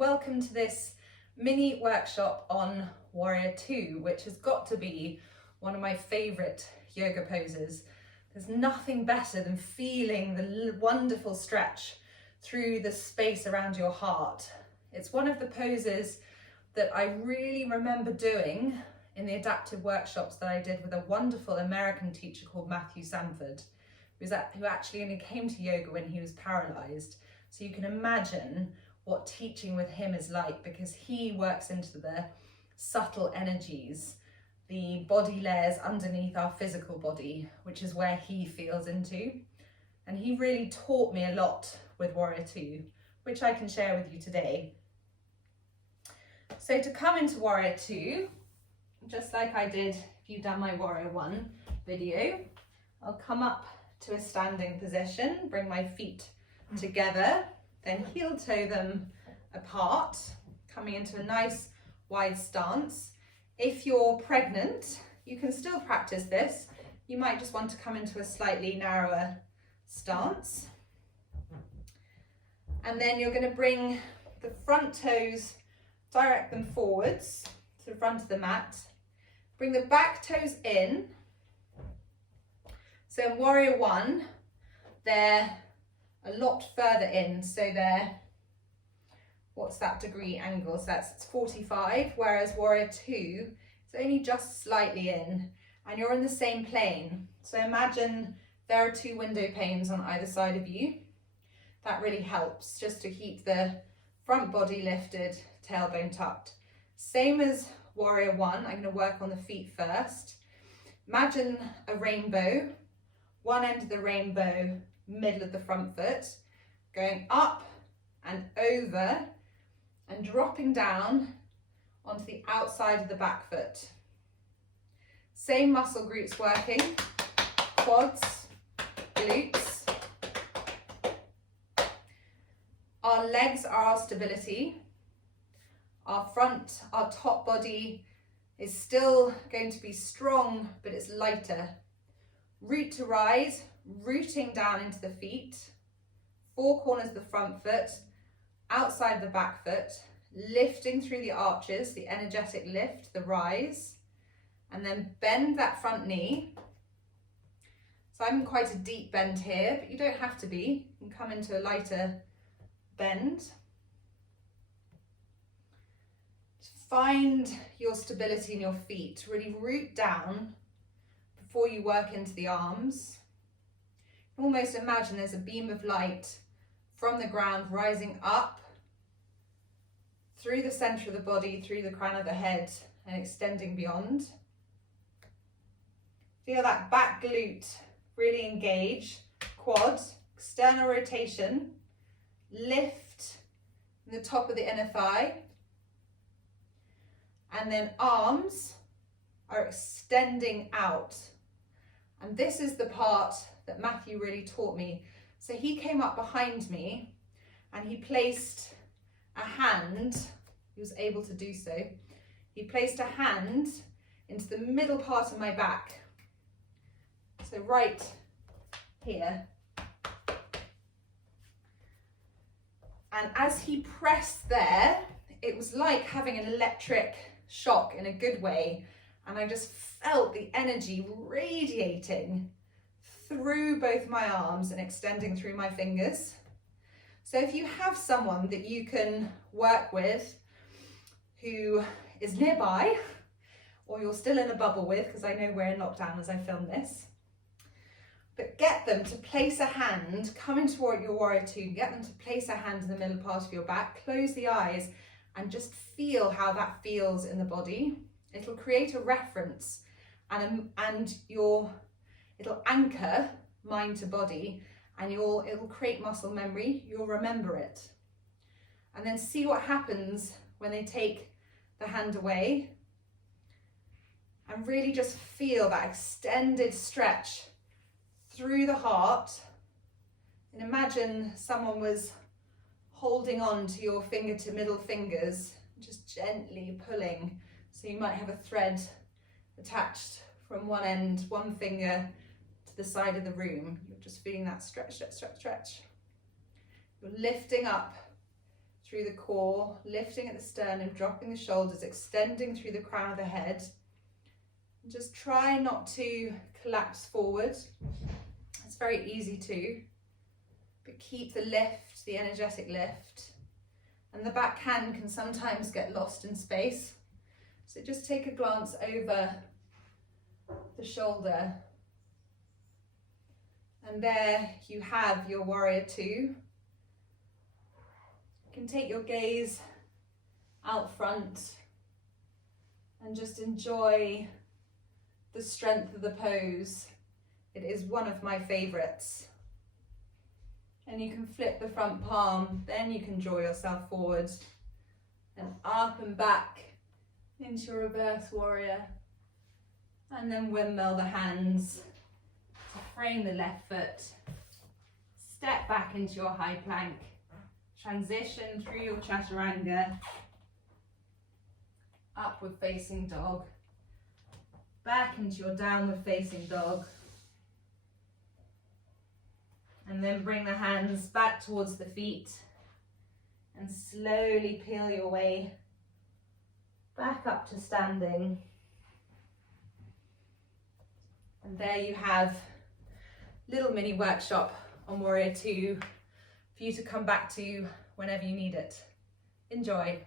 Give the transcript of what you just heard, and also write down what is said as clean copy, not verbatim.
welcome to this mini workshop on Warrior 2, which has got to be one of my favourite yoga poses. There's nothing better than feeling the wonderful stretch through the space around your heart. It's one of the poses that I really remember doing in the adaptive workshops that I did with a wonderful American teacher called Matthew Sanford, who actually only came to yoga when he was paralysed. So you can imagine what teaching with him is like, because he works into the subtle energies, the body layers underneath our physical body, which is where he feels into. And he really taught me a lot with Warrior 2, which I can share with you today. So to come into Warrior 2, just like I did if you've done my Warrior 1 video, I'll come up to a standing position, bring my feet together, then heel toe them apart, coming into a nice wide stance. If you're pregnant, you can still practice this. You might just want to come into a slightly narrower stance. And then you're going to bring the front toes, direct them forwards to the front of the mat. Bring the back toes in. So in Warrior 1, they're a lot further in, so they're, what's that degree angle? So that's 45, whereas Warrior 2 is only just slightly in, and you're in the same plane. So imagine there are two window panes on either side of you. That really helps just to keep the front body lifted, tailbone tucked. Same as Warrior 1, I'm going to work on the feet first. Imagine a rainbow, one end of the rainbow, middle of the front foot, going up and over and dropping down onto the outside of the back foot. Same muscle groups working, quads, glutes. Our legs are our stability. Our top body is still going to be strong, but it's lighter. Root to rise, rooting down into the feet, four corners of the front foot, outside of the back foot, lifting through the arches, the energetic lift, the rise, and then bend that front knee. So I'm in quite a deep bend here, but you don't have to be. You can come into a lighter bend. Find your stability in your feet, really root down before you work into the arms. Almost imagine there's a beam of light from the ground rising up through the center of the body, through the crown of the head, and extending beyond. Feel that back glute really engage, quad, external rotation, lift in the top of the inner thigh, and then arms are extending out. And this is the part that Matthew really taught me. So he came up behind me and he placed a hand, he was able to do so, he placed a hand into the middle part of my back. So right here. And as he pressed there, it was like having an electric shock in a good way. And I just felt the energy radiating through both my arms and extending through my fingers. So if you have someone that you can work with who is nearby, or you're still in a bubble with, because I know we're in lockdown as I film this, but get them to place a hand, come into your Warrior 2, get them to place a hand in the middle part of your back, close the eyes, and just feel how that feels in the body. It'll create a reference and it'll anchor mind to body, and it'll create muscle memory. You'll remember it. And then see what happens when they take the hand away, and really just feel that extended stretch through the heart. And imagine someone was holding on to your finger to middle fingers, just gently pulling. So you might have a thread attached from one end, one finger to the side of the room. You're just feeling that stretch, stretch, stretch, stretch. You're lifting up through the core, lifting at the sternum, dropping the shoulders, extending through the crown of the head. And just try not to collapse forward. It's very easy to, but keep the lift, the energetic lift. And the back hand can sometimes get lost in space. So just take a glance over the shoulder. And there you have your warrior two. You can take your gaze out front and just enjoy the strength of the pose. It is one of my favorites. And you can flip the front palm, then you can draw yourself forward and up and back into reverse warrior. And then windmill the hands to frame the left foot. Step back into your high plank. Transition through your chaturanga. Upward facing dog. Back into your downward facing dog. And then bring the hands back towards the feet and slowly peel your way back up to standing. And there you have a little mini workshop on Warrior 2 for you to come back to whenever you need it. Enjoy.